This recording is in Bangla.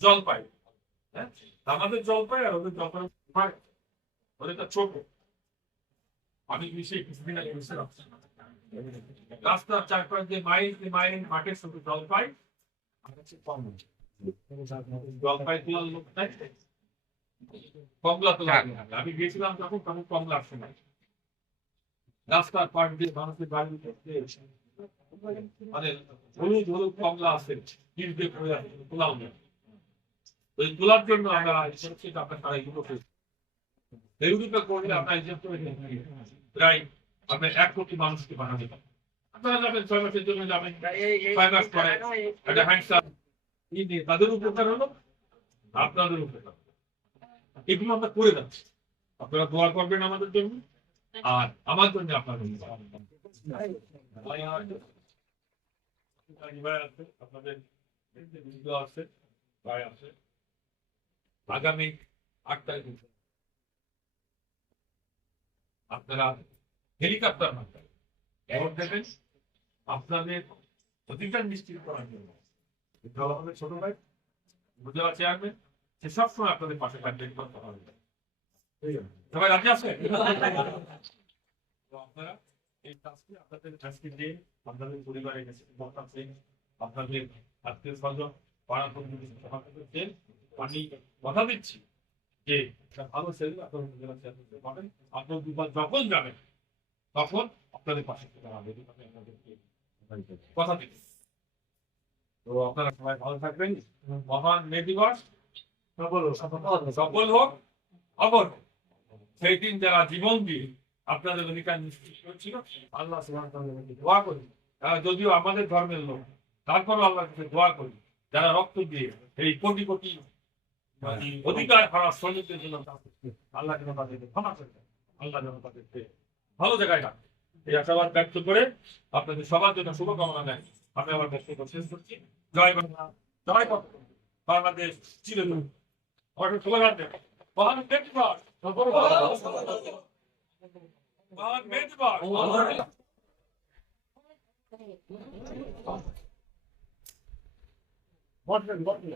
জলপাই হ্যাঁ? আমাদের জলপাই আর ওদের জলপাই ছোট। আমি কিছুদিন আগে রাস্তার মাইল মাইল শুধু জলপাই। কমলা। জলপাই তোলার লোক কমলা তোলা আমি গেছিলাম তখন তখন কমলার সময়। রাস্তার পাশ দিয়ে মানুষের বাড়ি মানে কমলা আছে। আছে তোলাও ওই তোলার জন্য আমরা সেটা আপনার ইউরোপে করলে আপনার প্রায় আপনার এক কোটি মানুষকে আপনারা যাবেন, ছয় মাসের জন্য যাবেন। একটা হ্যান্ডসাপ নিয়ে তাদের উপকার হলো, আপনাদের উপকার। এগুলো আমরা করে যাচ্ছি। আপনারা দোয়া করবেন আমাদের জন্য, আর আমার জন্য আপনাদের আগামী আট তারিখ আপনারা হেলিকপ্টার ভোট দেবেন আপনাদের অধিকার নিশ্চিত করার জন্য। দল আমাদের ছোট ভাই উপজেলা চেয়ারম্যান সে সবসময় আপনাদের পাশে থাকবেন কথা হবে সবাই রাজি আছে আপনারা এই আপনাদের আপনাদের পরিবারের কাছে আপনাদের আত্মীয় স্বজন, পাড়া প্রতিবেশী আমি কথা দিচ্ছি যে ভালো ছেলে আপনার পাবেন আপনার যখন যাবেন, তখন আপনাদের পাশে আপনাদেরকে কথা দিচ্ছি তো আপনারা সবাই ভালো থাকবেন মহান মে দিবস সফল হোক অবর হোক। সেই দিন যারা জীবন দিয়ে আপনাদের অধিকার নিশ্চিত করছিল। আল্লাহ দোয়া করি যদিও আমাদের ধর্মের লোক, তারপরও আল্লাহ দোয়া করি যারা রক্ত দিয়ে এই কোটি কোটি মানে অধিকার হারা শ্রমিকদের জন্য আল্লাহ যেন তাদেরকে ক্ষমা করে আল্লাহ যেন তাদেরকে ভালো জায়গায় রাখে এই আশাবাদ ব্যক্ত করে আপনাদের সবার জন্য শুভকামনা নেয় আমি আমার বক্তব্য শেষ করছি। জয় বাংলা জয় বাংলা। বাংলাদেশ চিরদিন আমার স্লোগান দেন মহান মেদিবার బాటిల్ బాటిల్